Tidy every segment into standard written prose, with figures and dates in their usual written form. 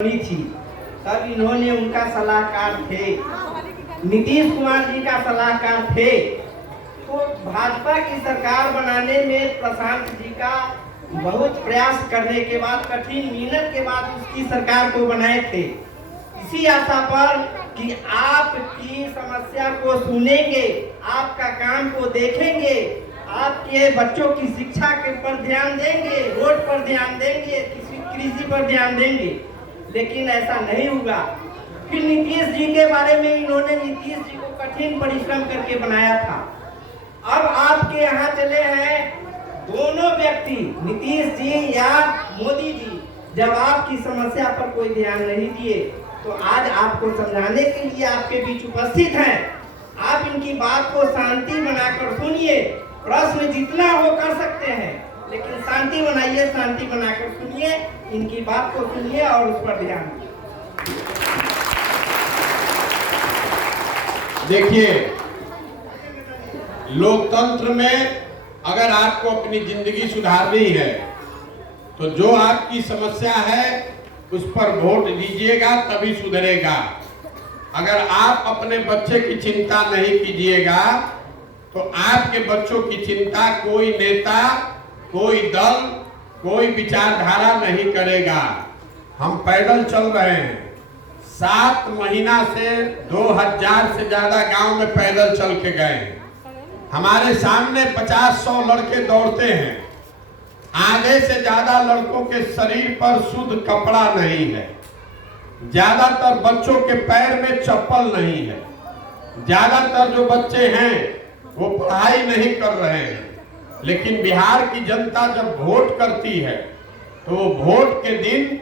बनी थी तब इन्होंने उनका सलाहकार थे, नीतीश कुमार जी का सलाहकार थे। तो भाजपा की सरकार बनाने में प्रशांत जी का बहुत प्रयास करने के बाद, कठिन मेहनत के बाद उसकी सरकार को बनाए थे, इसी आशा पर कि आपकी समस्या को सुनेंगे, आपका काम को देखेंगे, आपके बच्चों की शिक्षा के पर ध्यान देंगे, रोड पर ध्यान देंगे, कृषि पर ध्यान देंगे। लेकिन ऐसा नहीं हुआ। फिर नीतीश जी के बारे में इन्होंने नीतीश जी को कठिन परिश्रम करके बनाया था। अब आपके यहाँ चले हैं दोनों व्यक्ति, नीतीश जी या मोदी जी, जब आपकी समस्या पर कोई ध्यान नहीं दिए तो आज आपको समझाने के लिए आपके बीच उपस्थित हैं। आप इनकी बात को शांति बनाकर सुनिए, प्रश्न जितना हो कर सकते हैं, लेकिन शांति बनाइए, शांति बनाकर सुनिए, इनकी बात को सुनिए और उस पर ध्यान देखिए। लोकतंत्र में अगर आपको अपनी जिंदगी सुधारनी है तो जो आपकी समस्या है उस पर वोट दीजिएगा, तभी सुधरेगा। अगर आप अपने बच्चे की चिंता नहीं कीजिएगा तो आपके बच्चों की चिंता कोई नेता, कोई दल, कोई विचारधारा नहीं करेगा। हम पैदल चल रहे हैं, 7 महीना से 2000 से ज्यादा गांव में पैदल चल के गए। हमारे सामने 50-100 लड़के दौड़ते हैं। आधे से ज्यादा लड़कों के शरीर पर शुद्ध कपड़ा नहीं है, ज्यादातर बच्चों के पैर में चप्पल नहीं है, ज्यादातर जो बच्चे हैं वो पढ़ाई नहीं कर रहे हैं। लेकिन बिहार की जनता जब वोट करती है तो वोट के दिन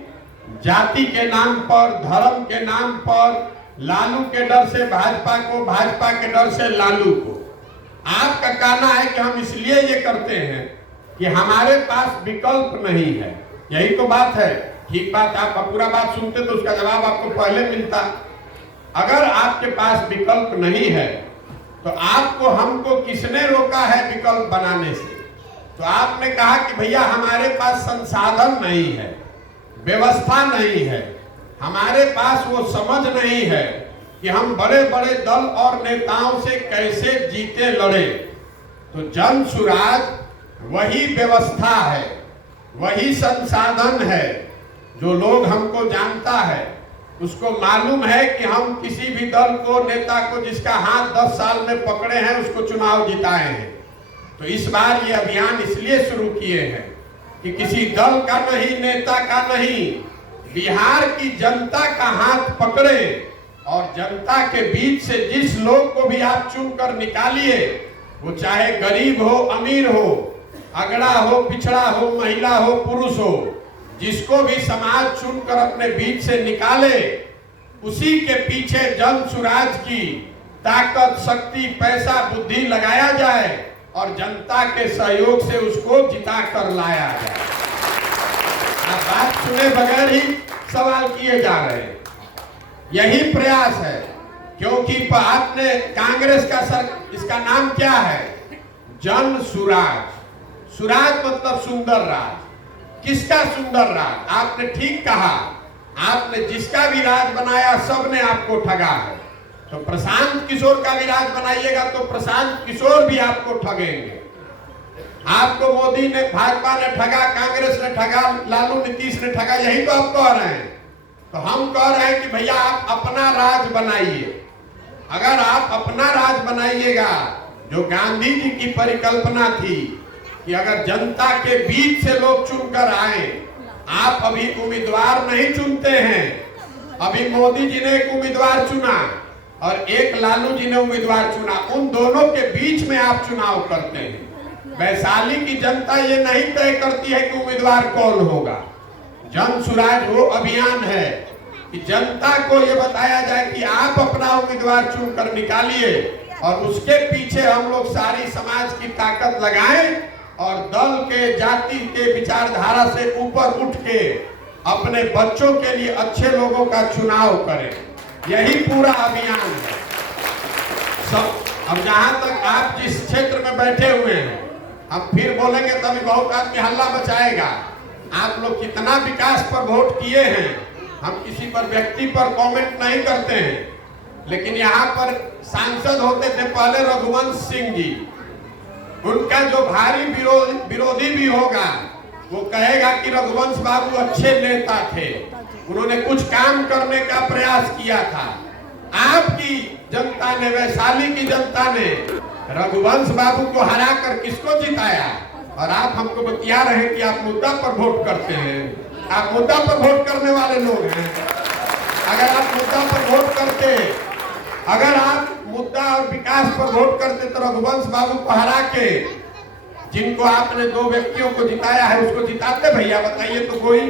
जाति के नाम पर, धर्म के नाम पर, लालू के डर से भाजपा को, भाजपा के डर से लालू को। आपका कहना है कि हम इसलिए ये करते हैं कि हमारे पास विकल्प नहीं है। यही तो बात है। ठीक बात, आप पूरा बात सुनते तो उसका जवाब आपको पहले मिलता। अगर आपके पास विकल्प नहीं है तो आपको, हमको किसने रोका है विकल्प बनाने से? तो आपने कहा कि भैया हमारे पास संसाधन नहीं है, व्यवस्था नहीं है, हमारे पास वो समझ नहीं है कि हम बड़े बड़े दल और नेताओं से कैसे जीते लड़े। तो जन सुराज वही व्यवस्था है, वही संसाधन है। जो लोग हमको जानता है उसको मालूम है कि हम किसी भी दल को, नेता को जिसका हाथ 10 साल में पकड़े हैं उसको चुनाव जिताए हैं। तो इस बार ये अभियान इसलिए शुरू किए हैं कि किसी दल का नहीं, नेता का नहीं, बिहार की जनता का हाथ पकड़े और जनता के बीच से जिस लोग को भी आप चुनकर निकालिए, वो चाहे गरीब हो, अमीर हो, अगड़ा हो, पिछड़ा हो, महिला हो, पुरुष हो, जिसको भी समाज चुनकर अपने बीच से निकाले, उसी के पीछे जन सुराज की ताकत, शक्ति, पैसा, बुद्धि लगाया जाए और जनता के सहयोग से उसको जिता कर लाया जाए। आप बात सुने बगैर ही सवाल किए जा रहे हैं। यही प्रयास है, क्योंकि आपने कांग्रेस का इसका नाम क्या है? जन सुराज। सुराज मतलब सुंदर राज। किसका सुंदर राज? आपने ठीक कहा, आपने जिसका भी राज बनाया सबने आपको ठगा है। तो प्रशांत किशोर का भी राज बनाइएगा तो प्रशांत किशोर भी आपको ठगेंगे। आपको मोदी ने, भाजपा ने ठगा, कांग्रेस ने ठगा, लालू नीतीश ने ठगा, यही तो आप कह रहे हैं। तो हम कह रहे हैं कि भैया आप अपना राज बनाइए। अगर आप अपना राज बनाइएगा, जो गांधी जी की परिकल्पना थी कि अगर जनता के बीच से लोग चुनकर आए, आप अभी उम्मीदवार नहीं चुनते हैं। अभी मोदी जी ने एक उम्मीदवार चुना और एक लालू जी ने उम्मीदवार चुना, उन दोनों के बीच में आप चुनाव करते हैं। वैशाली की जनता ये नहीं तय करती है कि उम्मीदवार कौन होगा। जन सुराज वो अभियान है कि जनता को ये बताया जाए कि आप अपना उम्मीदवार चुनकर निकालिए और उसके पीछे हम लोग सारी समाज की ताकत लगाएं और दल के, जाति के विचारधारा से ऊपर उठ के अपने बच्चों के लिए अच्छे लोगों का चुनाव करें। यही पूरा अभियान है। सब अब जहां तक आप जिस क्षेत्र में बैठे हुए हैं, हम फिर बोलेंगे तभी बहुत आदमी हल्ला मचाएगा। आप लोग कितना विकास पर वोट किए हैं, हम किसी पर व्यक्ति पर कमेंट नहीं करते हैं, लेकिन यहाँ पर सांसद होते थे पहले रघुवंश सिंह जी। उनका जो भारी विरोधी भी होगा वो कहेगा कि रघुवंश बाबू अच्छे नेता थे, उन्होंने कुछ काम करने का प्रयास किया था। आपकी जनता ने, वैशाली की जनता ने रघुवंश बाबू को हराकर किसको जिताया? और आप हमको बतिया रहे हैं कि आप मुद्दा पर वोट करते हैं। आप मुद्दा पर वोट करने वाले लोग हैं। अगर आप मुद्दा पर वोट करते, अगर आप मुद्दा और विकास पर वोट करते तो रघुवंश बाबू को हरा के जिनको आपने 2 व्यक्तियों को जिताया है उसको जिताते भैया? बताइए तो कोई।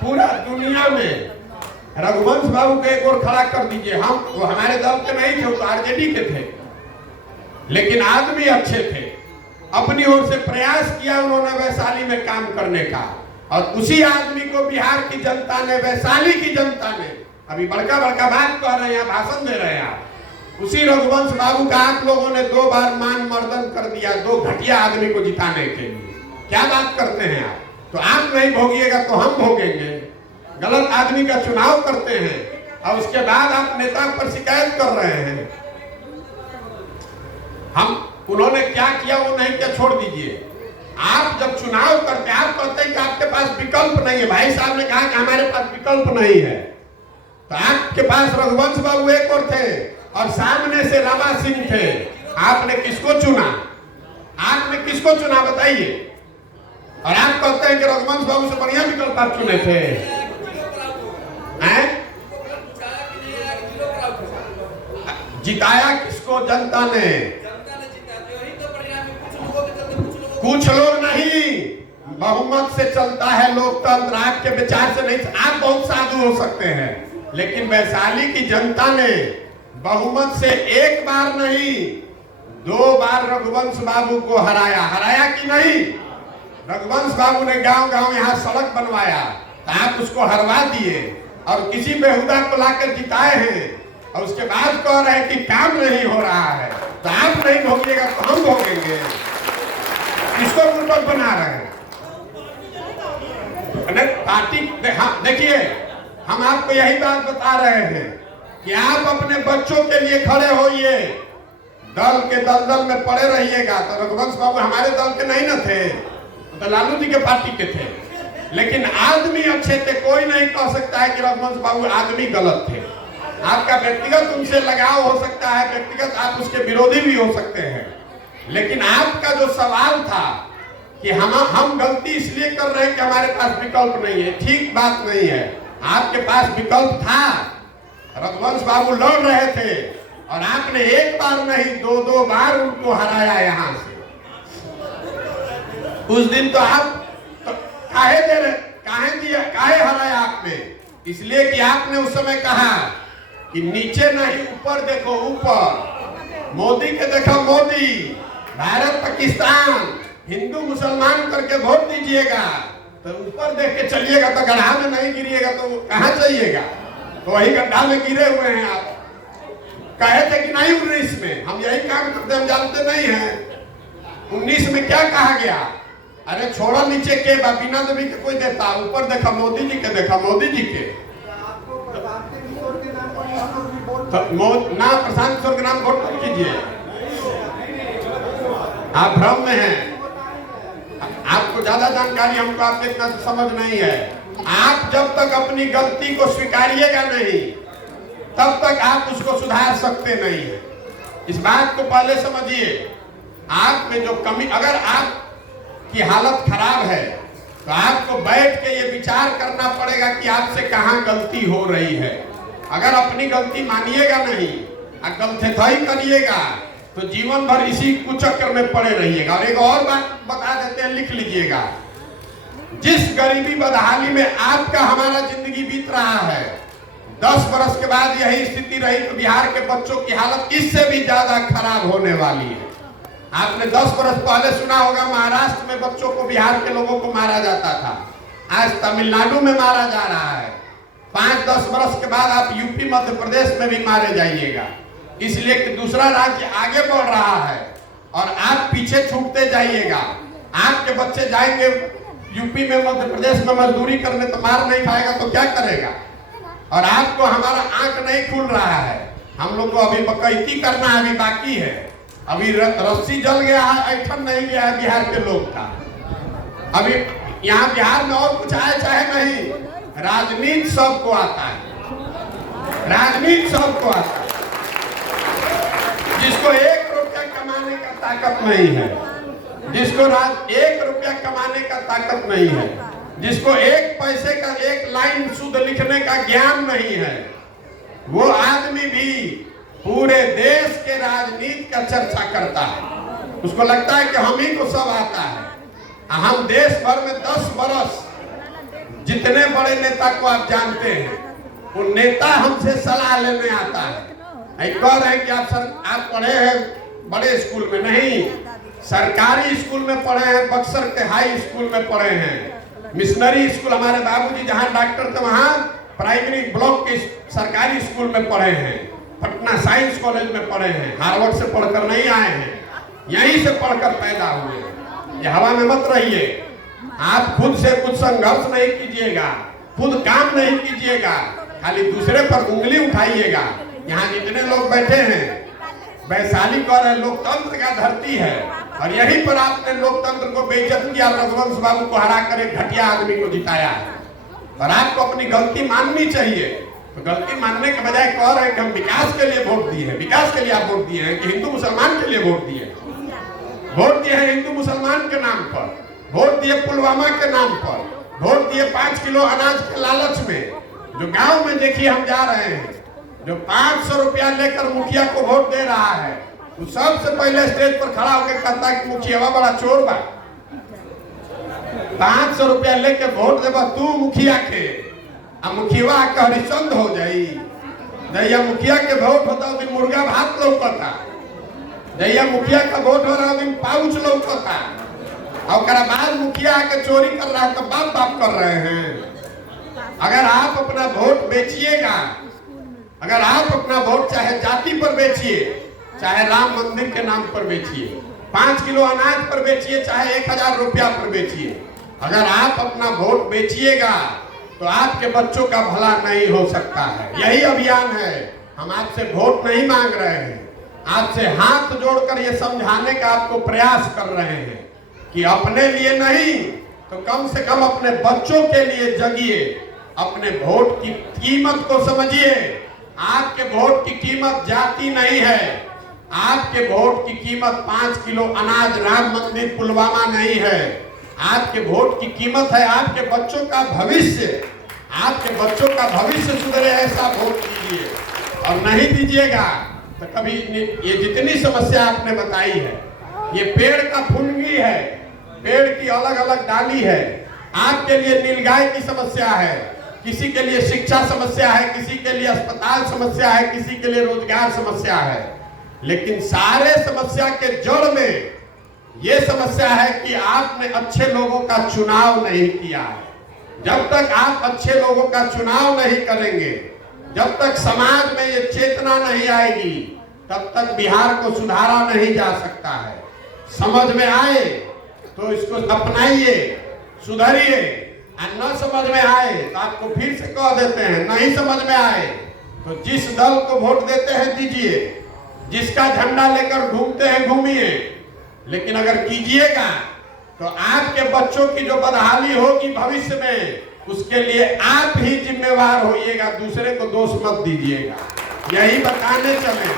पूरा दुनिया में रघुवंश बाबू को एक और खड़ा कर दीजिए। हम वो हमारे दल के नहीं थे, वो तो आरजेडी के थे, लेकिन आदमी अच्छे थे। अपनी ओर से प्रयास किया उन्होंने वैशाली में काम करने का, और उसी आदमी को बिहार की जनता ने, वैशाली की जनता ने, अभी बड़का बड़का बात कह रहे हैं, भाषण दे रहे हैं आप, उसी रघुवंश बाबू का आप लोगों ने 2 बार मान मर्दन कर दिया 2 घटिया आदमी को जिताने के लिए। क्या बात करते हैं आप? तो आप नहीं भोगिएगा तो हम भोगेंगे। गलत आदमी का चुनाव करते हैं और उसके बाद आप नेता पर शिकायत कर रहे हैं। हम उन्होंने क्या किया वो नहीं किया छोड़ दीजिए। आप जब चुनाव करते हैं आप कहते हैं कि आपके पास विकल्प नहीं है। भाई साहब ने कहा कि हमारे पास विकल्प नहीं है, तो आपके पास रघुवंश बाबू एक और थे और सामने से रमा सिंह थे। आपने किसको चुना? आपने किसको चुना बताइए? और आप कहते हैं कि रघुवंश बाबू से बढ़िया विकल्प आप चुने थे। जिताया किसको? जनता ने। कुछ लोग नहीं, बहुमत से चलता है लोकतंत्र। आपके विचार से नहीं। आप बहुत साधु हो सकते हैं, लेकिन वैशाली की जनता ने बहुमत से 1 बार नहीं 2 बार रघुवंश बाबू को हराया। हराया कि नहीं? रघुवंश बाबू ने गांव-गांव यहाँ सड़क बनवाया, तो आप उसको हरवा दिए और किसी बेहुदा को लाकर जिताए हैं, और उसके बाद कह रहे हैं कि काम नहीं हो रहा है। तो आप नहीं भोगिएगा तो हम भोगेंगे। किसको बुर्बक बना रहे हैं? पार्टी देखिए, हम आपको यही बात बता रहे हैं कि आप अपने बच्चों के लिए खड़े होइए। दल के दलदल में पड़े रहिएगा। तो रघुवंश बाबू हमारे दल के नहीं न थे, तो लालू जी के पार्टी के थे, लेकिन आदमी अच्छे थे। कोई नहीं कह सकता है कि रघुवंश बाबू आदमी गलत थे। आपका व्यक्तिगत उनसे लगाव हो सकता है, व्यक्तिगत आप उसके विरोधी भी हो सकते हैं, लेकिन आपका जो सवाल था कि हम गलती इसलिए कर रहे हैं कि हमारे पास विकल्प नहीं है, ठीक बात नहीं है। आपके पास विकल्प था। रघुवंश बाबू लड़ रहे थे और आपने 1 बार नहीं 2 बार उनको हराया यहाँ से। उस दिन तो आप काहे हराया आपने? इसलिए कि आपने उस समय कहा कि नीचे नहीं ऊपर देखो, ऊपर। मोदी के देखो मोदी, भारत पाकिस्तान, हिंदू मुसलमान करके वोट दीजिएगा, तो ऊपर देख के चलिएगा तो गड्ढा में नहीं गिरिएगा तो कहाँ जाइएगा? तो वही गड्ढा में गिरे हुए हैं आप। कहे थे कि नहीं 19 में हम यही काम करते, हम जानते नहीं हैं 19 में क्या कहा गया? अरे छोड़ा नीचे के बिना देवी के कोई देता, ऊपर देखा मोदी जी के, देखा मोदी जी के। ना प्रशांत किशोर के नाम वोट मत कीजिए, आप भ्रम में हैं। आपको ज्यादा जानकारी हमको आपके इतना समझ नहीं है। आप जब तक अपनी गलती को स्वीकारिएगा नहीं तब तक आप उसको सुधार सकते नहीं है। इस बात को पहले समझिए। आप में जो कमी, अगर आपकी हालत खराब है तो आपको बैठ के ये विचार करना पड़ेगा कि आपसे कहाँ गलती हो रही है। अगर अपनी गलती मानिएगा नहीं और गलती करिएगा तो जीवन भर इसी कुचक्र में पड़े रहिएगा। और एक और बात बता देते हैं, लिख लीजिएगा। जिस गरीबी बदहाली में आपका हमारा जिंदगी बीत रहा है, 10 बरस के बाद यही स्थिति रही तो बिहार के बच्चों की हालत इससे भी ज्यादा खराब होने वाली है। आपने 10 बरस पहले सुना होगा महाराष्ट्र में बच्चों को, बिहार के लोगों को मारा जाता था। आज तमिलनाडु में मारा जा रहा है। 5-10 बरस के बाद आप यूपी मध्य प्रदेश में भी मारे जाइएगा, इसलिए कि दूसरा राज्य आगे बढ़ रहा है और आप पीछे छूटते जाइएगा। आपके बच्चे जाएंगे यूपी में, मध्य प्रदेश में मजदूरी करने, तो मार नहीं खाएगा तो क्या करेगा? और आपको हमारा आंख नहीं खुल रहा है। हम लोग को अभी बकैती करना अभी बाकी है। अभी रस्सी जल गया है, ऐठन नहीं गया है बिहार के लोग का। अभी यहाँ बिहार में और कुछ आए चाहे नहीं, राजनीति सबको आता है, राजनीति सबको आता है। जिसको 1 रुपया कमाने का ताकत नहीं है, जिसको 1 रुपया कमाने का ताकत नहीं है, जिसको 1 पैसे का 1 लाइन शुद्ध लिखने का ज्ञान नहीं है, वो आदमी भी पूरे देश के राजनीति का चर्चा करता है। उसको लगता है कि हम ही को सब आता है। हम देश भर में 10 बरस जितने बड़े नेता को आप जानते हैं, वो नेता हमसे सलाह लेने आता है। कह रहे हैं कि आप पढ़े हैं बड़े स्कूल में, नहीं, सरकारी स्कूल में पढ़े हैं, बक्सर के हाई स्कूल में पढ़े हैं, मिशनरी स्कूल हमारे बाबूजी जहां डॉक्टर थे वहां प्राइमरी ब्लॉक के सरकारी स्कूल में पढ़े हैं, पटना साइंस कॉलेज में पढ़े हैं, हार्वर्ड से पढ़कर नहीं आए हैं, यहीं से पढ़कर पैदा हुए। ये हवा में मत रहिए। आप खुद से कुछ संघर्ष नहीं कीजिएगा, खुद काम नहीं कीजिएगा, खाली दूसरे पर उंगली उठाइएगा। यहाँ जितने लोग बैठे हैं, वैशाली कह रहे लोकतंत्र का धरती है, और यहीं पर आपने लोकतंत्र को बेइज्जत किया, रघुवंश बाबू को हरा कर एक घटिया आदमी को जिताया है। और आपको अपनी गलती माननी चाहिए। तो गलती मानने के बजाय कह रहे हैं कि हम विकास के लिए वोट दिए हैं। विकास के लिए आप वोट दिए हैं कि हिंदू मुसलमान के लिए वोट दिए हैं? वोट दिए हैं हिंदू मुसलमान के नाम पर, वोट दिए पुलवामा के नाम पर, वोट दिए 5 किलो अनाज के लालच में। जो गांव में देखिए हम जा रहे हैं, जो 500 रुपया लेकर मुखिया को वोट दे रहा है, वो सबसे पहले स्टेज पर खड़ा होकर कहता है कि मुखिया बड़ा चोर बा। 500 रुपया लेकर वोट देबा तू मुखिया के, आ मुखिया के हरिचंद हो जाई। जैया मुखिया के वोट होता दिन मुर्गा भात लौकता, जैया मुखिया का वोट हो रहा दिन पाउच लौकता, और बाद मुखिया आके चोरी कर रहा है तो बाप बाप कर रहे हैं। अगर आप अपना वोट बेचिएगा, अगर आप अपना वोट चाहे जाति पर बेचिए, चाहे राम मंदिर के नाम पर बेचिए, 5 किलो अनाज पर बेचिए, चाहे 1000 रुपया पर बेचिए, अगर आप अपना वोट बेचिएगा तो आपके बच्चों का भला नहीं हो सकता है। यही अभियान है। हम आपसे वोट नहीं मांग रहे हैं, आपसे हाथ जोड़कर ये समझाने का आपको प्रयास कर रहे हैं कि अपने लिए नहीं तो कम से कम अपने बच्चों के लिए जगिए, अपने वोट की कीमत को समझिए। आपके वोट की कीमत जाति नहीं है, आपके वोट की कीमत 5 किलो अनाज राम मंदिर पुलवामा नहीं है। आपके वोट की कीमत है आपके बच्चों का भविष्य। आपके बच्चों का भविष्य सुधरे ऐसा वोट दीजिए, और नहीं दीजिएगा तो कभी ये जितनी समस्या आपने बताई है, ये पेड़ का फुनगी है, पेड़ की अलग अलग डाली है। आपके लिए नीलगाय की समस्या है, किसी के लिए शिक्षा समस्या है, किसी के लिए अस्पताल समस्या है, किसी के लिए रोजगार समस्या है। लेकिन सारे समस्या के जड़ में ये समस्या है कि आपने अच्छे लोगों का चुनाव नहीं किया है। जब तक आप अच्छे लोगों का चुनाव नहीं करेंगे, जब तक समाज में ये चेतना नहीं आएगी, तब तक बिहार को सुधारा नहीं जा सकता है। समझ में आए तो इसको अपनाइए, सुधरिए, और न समझ में आए तो आपको फिर से कह देते हैं, नहीं समझ में आए तो जिस दल को वोट देते हैं दीजिए, जिसका झंडा लेकर घूमते हैं घूमिए, लेकिन अगर कीजिएगा तो आपके बच्चों की जो बदहाली होगी भविष्य में, उसके लिए आप ही जिम्मेवार होइएगा, दूसरे को दोष मत दीजिएगा। यही बताने चले।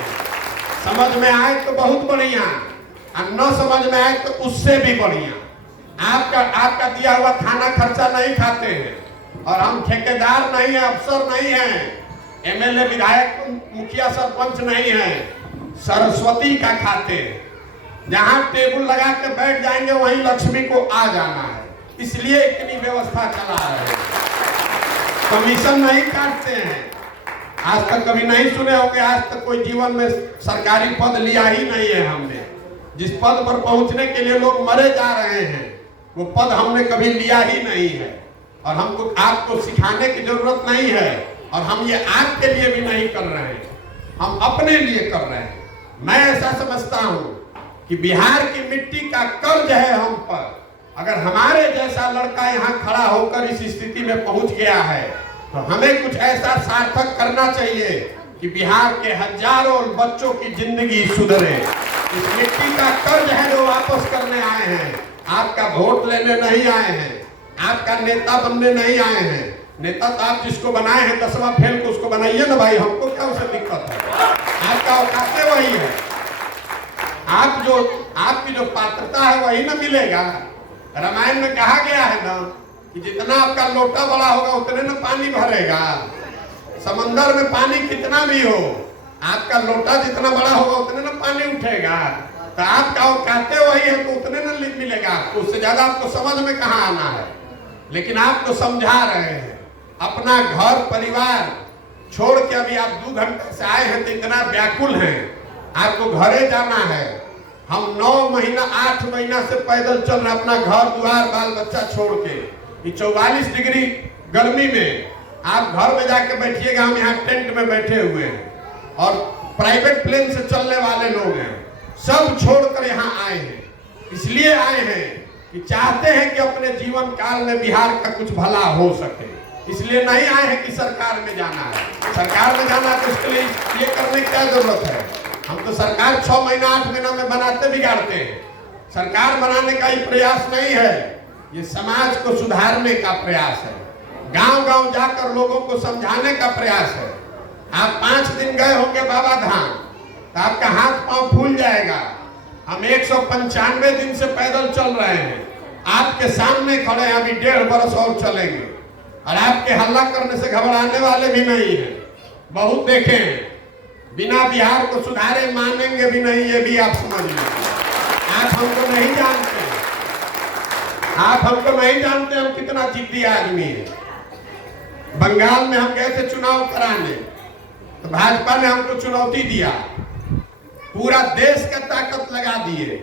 समझ में आए तो बहुत बढ़िया, और न समझ में आए तो उससे भी बढ़िया। आपका दिया हुआ खाना खर्चा नहीं खाते हैं, और हम ठेकेदार नहीं है, अफसर नहीं है, एमएलए विधायक मुखिया सरपंच नहीं है, सरस्वती का खाते हैं। जहां टेबल लगा के बैठ जाएंगे वहीं लक्ष्मी को आ जाना है, इसलिए इतनी व्यवस्था चला रहे हैं। कमीशन नहीं काटते हैं। आज तक कभी नहीं सुने होंगे, आज तक कोई जीवन में सरकारी पद लिया ही नहीं है हमने। जिस पद पर पहुंचने के लिए लोग मरे जा रहे हैं, वो पद हमने कभी लिया ही नहीं है, और हमको आपको सिखाने की जरूरत नहीं है, और हम ये आपके लिए भी नहीं कर रहे हैं, हम अपने लिए कर रहे हैं। मैं ऐसा समझता हूं कि बिहार की मिट्टी का कर्ज है हम पर। अगर हमारे जैसा लड़का यहाँ खड़ा होकर इस स्थिति में पहुंच गया है, तो हमें कुछ ऐसा सार्थक करना चाहिए कि बिहार के हजारों बच्चों की जिंदगी सुधरे। इस मिट्टी का कर्ज है जो वापस करने आए हैं। आपका वोट लेने नहीं आए हैं, आपका नेता बनने नहीं आए हैं। नेता तो आप जिसको बनाए हैं 10वां फेल को उसको बनाइए ना भाई, हमको क्या उससे दिक्कत है। आपका औकात वही है, आपकी जो पात्रता है वही ना मिलेगा। रामायण में कहा गया है ना कि जितना आपका लोटा बड़ा होगा उतने ना पानी भरेगा। समंदर में पानी कितना भी हो, आपका लोटा जितना बड़ा होगा उतने ना पानी उठेगा। तो आपका औकात वही है तो उतने ना मिलेगा आपको, उससे ज्यादा आपको समझ में कहाँ आना है। लेकिन आप तो समझा रहे हैं, अपना घर परिवार छोड़ के अभी आप 2 घंटे से आए हैं तो इतना व्याकुल हैं, आपको घरे जाना है। हम 9 महीना 8 महीना से पैदल चल रहे, अपना घर द्वार बाल बच्चा छोड़ के। ये 44 डिग्री गर्मी में आप घर में जाके बैठिएगा, हम यहाँ टेंट में बैठे हुए हैं और प्राइवेट प्लेन से चलने वाले लोग हैं, सब छोड़कर यहाँ आए हैं। इसलिए आए हैं कि चाहते हैं कि अपने जीवन काल में बिहार का कुछ भला हो सके। इसलिए नहीं आए हैं कि सरकार में जाना है। सरकार में जाना तो इसके लिए ये करने की क्या जरूरत है। हम तो सरकार 6 महीना 8 महीना में बनाते बिगाड़ते हैं। सरकार बनाने का ही प्रयास नहीं है, ये समाज को सुधारने का प्रयास है, गांव गांव जाकर लोगों को समझाने का प्रयास है। आप 5 दिन गए होंगे बाबा धाम तो आपका हाथ पांव फूल जाएगा। हम 195 दिन से पैदल चल रहे हैं, आपके सामने खड़े हैं, अभी 1.5 बरस और चलेंगे और आपके हल्ला करने से घबराने वाले भी नहीं है। बहुत देखे हैं, बिना बिहार को सुधारे मानेंगे भी नहीं, ये भी आप समझ लें। आप हमको नहीं जानते, आप हमको नहीं जानते हम कितना जिद्दी आदमी है। बंगाल में हम गए थे चुनाव कराने तो भाजपा ने हमको चुनौती दिया, पूरा देश का ताकत लगा दिए।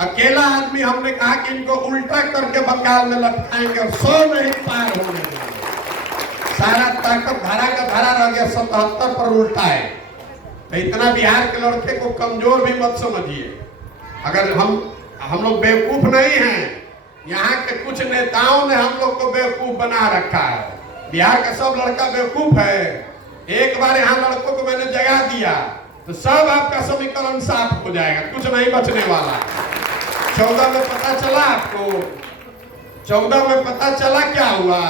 अकेला आदमी हमने कहा कि इनको उल्टा करके बंगाल में लटकाएंगे और 100 नहीं पार होने देंगे। सारा ताकत धारा का धारा रह गया, 77 पर उल्टा है। तो इतना बिहार के लड़के को कमजोर भी मत समझिए। अगर हम लोग बेवकूफ नहीं हैं, यहाँ के कुछ नेताओं ने हम लोग को बेवकूफ बना रखा है। बिहार का सब लड़का बेवकूफ है। एक बार यहाँ लड़कों को मैंने जगा दिया तो सब आपका समीकरण साफ हो जाएगा, कुछ नहीं बचने वाला। 14 में पता चला आपको, 14 में पता चला क्या हुआ।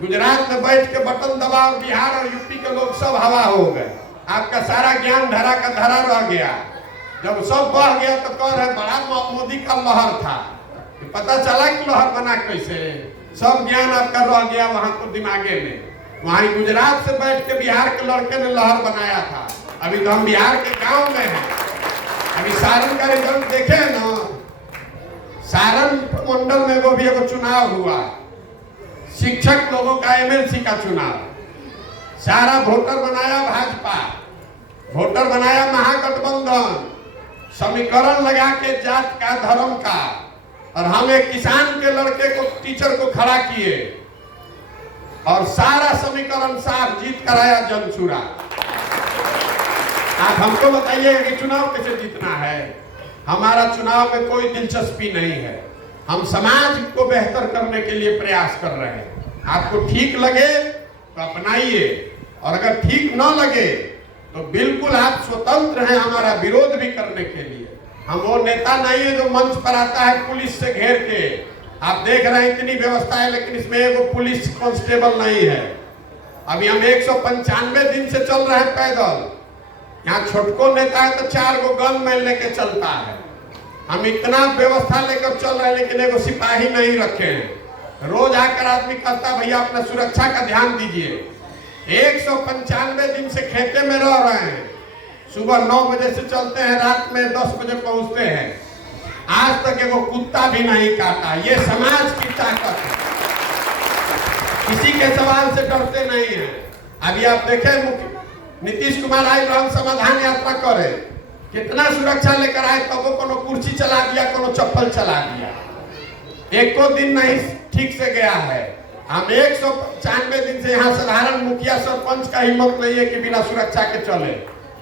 गुजरात में बैठ के बटन दबा और बिहार और यूपी के लोग सब हवा हो गए। आपका सारा ज्ञान धरा का धरा रह गया। जब सब बह गया तो कह रहे बड़ा मोदी का लहर था। पता चला कि लहर बना कैसे, सब ज्ञान आपका रह गया वहां को दिमागे में। वहीं गुजरात से बैठ के बिहार के लड़के ने लहर बनाया था। अभी तो हम बिहार के गांव में हैं। अभी सारण का रिजल्ट देखे ना, सारण मंडल में वो भी एक चुनाव हुआ, शिक्षक लोगों का एमएलसी का चुनाव। सारा वोटर बनाया भाजपा, वोटर बनाया महागठबंधन, समीकरण लगा के जात का धर्म का। और हम एक किसान के लड़के को टीचर को खड़ा किए और सारा समीकरण साफ जीत कराया जनसुरा। आप हमको बताइए कि चुनाव कैसे जीतना है। हमारा चुनाव में कोई दिलचस्पी नहीं है, हम समाज को बेहतर करने के लिए प्रयास कर रहे हैं। आपको ठीक लगे तो अपनाइए और अगर ठीक न लगे तो बिल्कुल आप स्वतंत्र हैं हमारा विरोध भी करने के लिए। हम वो नेता नहीं है जो मंच पर आता है पुलिस से घेर के। आप देख रहे हैं इतनी व्यवस्था है लेकिन इसमें एगो पुलिस कांस्टेबल नहीं है। अभी हम 195 दिन से चल रहे हैं पैदल। यहाँ छोटको नेता है तो 4 गो गन मैन लेके चलता है। हम इतना व्यवस्था लेकर चल रहे हैं लेकिन एगो सिपाही नहीं रखे हैं। रोज आकर आदमी कहता भैया अपना सुरक्षा का ध्यान दीजिए। 195 दिन से खेते में रह रहे हैं, सुबह 9 बजे से चलते हैं, रात में 10 बजे पहुंचते हैं। आज तक एगो कुत्ता भी नहीं काटा। ये समाज की ताकत है, किसी के सवाल से डरते नहीं है। अभी आप देखें नीतीश कुमार आए हम समाधान यात्रा करे, कितना सुरक्षा लेकर आए, तब वो कोनो कुर्सी चला दिया, कोनो चप्पल चला दिया। एको दिन नहीं ठीक से गया है। हम 195 दिन से यहाँ साधारण मुखिया सरपंच का हिम्मत नहीं है कि बिना सुरक्षा के चले।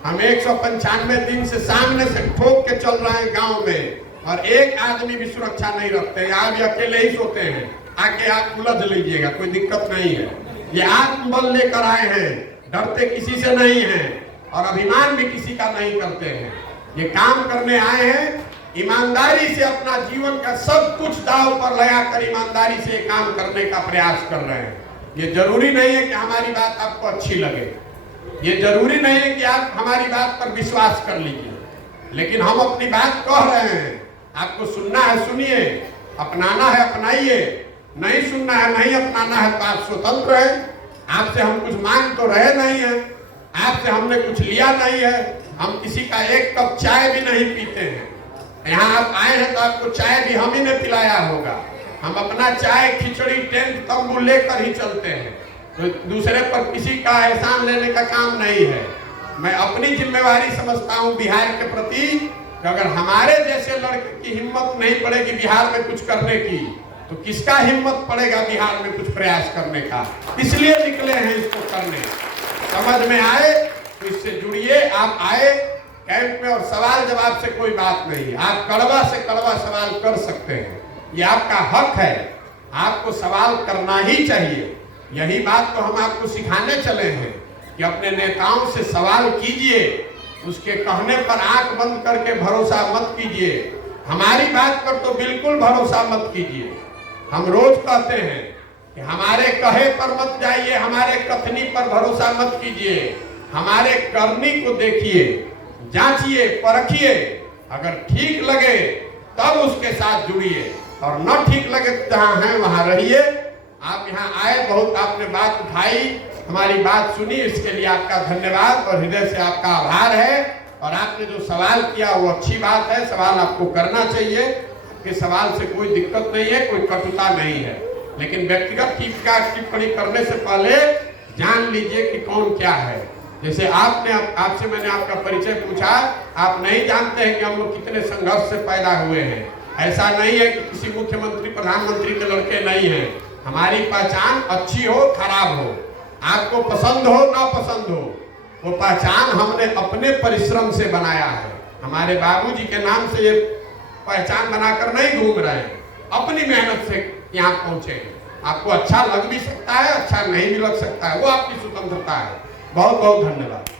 हम 195 दिन से सामने से ठोक के चल रहे हैं गांव में और एक आदमी भी सुरक्षा नहीं रखते। यहाँ भी अकेले ही सोते हैं, आके आप उलझ लीजिएगा, कोई दिक्कत नहीं है। ये आत्मबल लेकर आए हैं, डरते किसी से नहीं हैं और अभिमान भी किसी का नहीं करते हैं। ये काम करने आए हैं, ईमानदारी से अपना जीवन का सब कुछ दांव पर लगाकर ईमानदारी से काम करने का प्रयास कर रहे हैं। ये जरूरी नहीं है कि हमारी बात आपको अच्छी लगे, ये जरूरी नहीं है कि आप हमारी बात पर विश्वास कर लीजिए, लेकिन हम अपनी बात कह रहे हैं। आपको सुनना है सुनिए, अपनाना है अपनाइए, नहीं सुनना है नहीं अपनाना है तो आप स्वतंत्र हैं। आपसे हम कुछ मांग तो रहे नहीं है, आपसे हमने कुछ लिया नहीं है, हम किसी का एक कप चाय भी नहीं पीते हैं। यहाँ आप आए हैं तो आपको चाय भी हम ही ने पिलाया होगा। हम अपना चाय खिचड़ी टेंट तंबू लेकर ही चलते हैं, तो दूसरे पर किसी का एहसान लेने का काम नहीं है। मैं अपनी जिम्मेवारी समझता हूँ बिहार के प्रति कि अगर हमारे जैसे लड़के की हिम्मत नहीं पड़ेगी बिहार में कुछ करने की, तो किसका हिम्मत पड़ेगा बिहार में कुछ प्रयास करने का। इसलिए निकले हैं इसको करने। समझ में आए तो इससे जुड़िए। आप आए कैंप में और सवाल जवाब से कोई बात नहीं, आप कड़वा से कड़वा सवाल कर सकते हैं, ये आपका हक है, आपको सवाल करना ही चाहिए। यही बात तो हम आपको सिखाने चले हैं कि अपने नेताओं से सवाल कीजिए, उसके कहने पर आंख बंद करके भरोसा मत कीजिए। हमारी बात पर तो बिल्कुल भरोसा मत कीजिए। हम रोज कहते हैं कि हमारे कहे पर मत जाइए, हमारे कथनी पर भरोसा मत कीजिए, हमारे करनी को देखिए, जांचिए, परखिए, अगर ठीक लगे तब उसके साथ जुड़िए और न ठीक लगे जहां हैं वहां रहिए। आप यहाँ आए, बहुत आपने बात उठाई, हमारी बात सुनी, इसके लिए आपका धन्यवाद और हृदय से आपका आभार है। और आपने जो सवाल किया वो अच्छी बात है, सवाल आपको करना चाहिए, आपके सवाल से कोई दिक्कत नहीं है, कोई कटुता नहीं है, लेकिन व्यक्तिगत टिप्पणी करने से पहले जान लीजिए कि कौन क्या है। जैसे आपसे मैंने आपका परिचय पूछा, आप नहीं जानते हैं कि हम लोग कितने संघर्ष से पैदा हुए हैं। ऐसा नहीं है कि किसी मुख्यमंत्री प्रधानमंत्री के लड़के नहीं हैं। हमारी पहचान अच्छी हो खराब हो, आपको पसंद हो ना पसंद हो, वो पहचान हमने अपने परिश्रम से बनाया है। हमारे बाबूजी के नाम से ये पहचान बनाकर नहीं घूम रहे हैं, अपनी मेहनत से यहाँ पहुंचे। आपको अच्छा लग भी सकता है, अच्छा नहीं भी लग सकता है, वो आपकी स्वतंत्रता है। बहुत बहुत धन्यवाद।